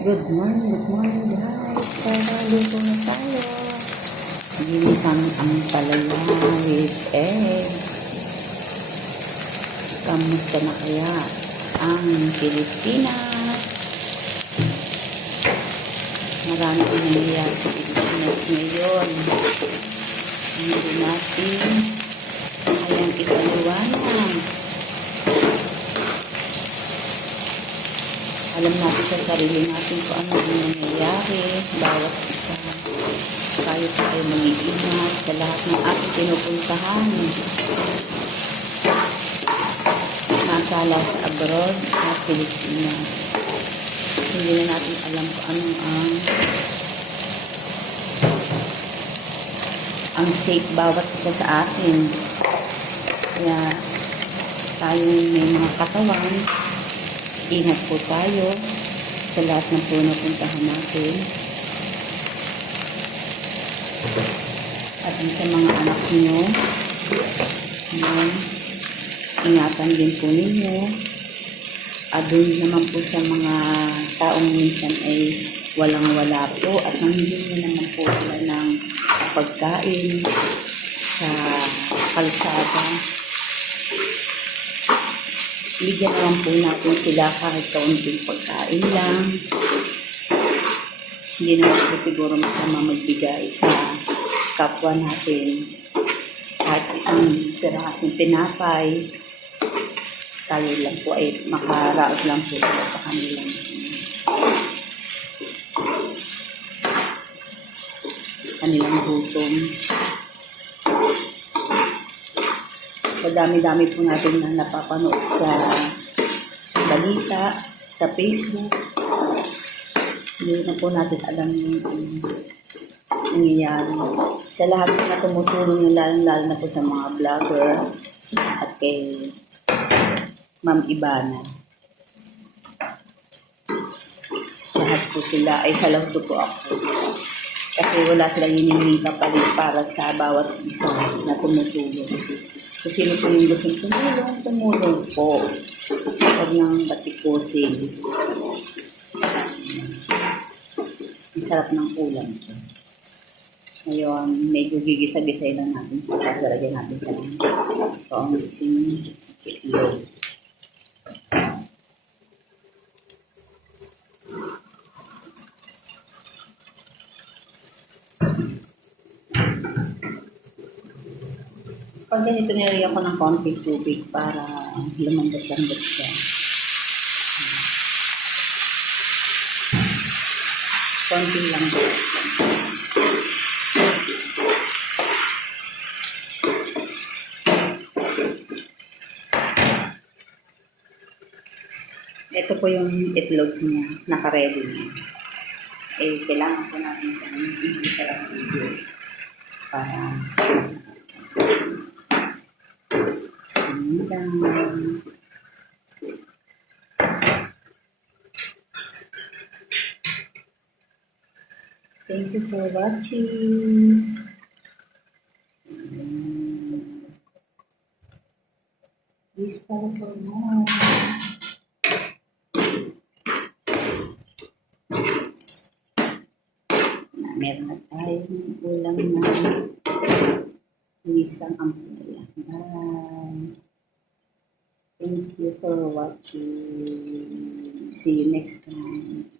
Good morning guys. Luto na tayo. Ginisang ang palaya with egg. Kamusta na kaya ang Pilipinas? Marami ang nangyayari sa Pilipinas ngayon. Hindi natin kayang ipaliwanag. Alam natin sa sarili natin kung ano ang nangyayari, bawat isa. Tayo mag-iingat sa lahat ng ating pinupuntahan. Nasala sa abroad at Pilipinas. Hindi na natin alam kung anong ang safe bawat isa sa atin. Kaya tayo may mga katawan. Ingat po tayo sa lahat ng pupuntahan natin. At sa mga anak nyo, ingatan din po ninyo. At doon naman po sa mga taong minsan ay walang-wala po at nangyayari naman po sila ng pagkain sa kalsada. Bigyan naman po natin sila kahit kaunting pagkain lang. Hindi naman po siguro masama magbigay sa kapwa natin. Kahit isang pirasong tinapay, tayo lang po ay makaraos lang po sa kanilang gutom. Madami-dami po natin na napapanood sa balita, sa Facebook. Hindi na po natin alam yung nangyayari. Sa lahat po na tumutulong na lalo na po sa mga vlogger at kay Ma'am Ibana. Lahat po sila ay saludo po ako. Kasi wala silang hinihingi kapalit para sa bawat isa na tumutulong. Kung sino po yung gustong tumulong po. Huwag nang batikusin. Ang sarap ng ulam ito. Ngayon, medyo gigisa-gisay lang natin. Sasalagyan natin sa kaunting itlog. Pag ganito nilagyan ko ng konting tubig para lumambot-lambot siya. Konting lang. Ito po yung itlog niya, naka-ready na. Eh, kailangan po natin sa sarap video para thank you for watching. Please follow for more. Meron na tayong ulam na isang ampalaya. Bye. Thank you for watching. See you next time.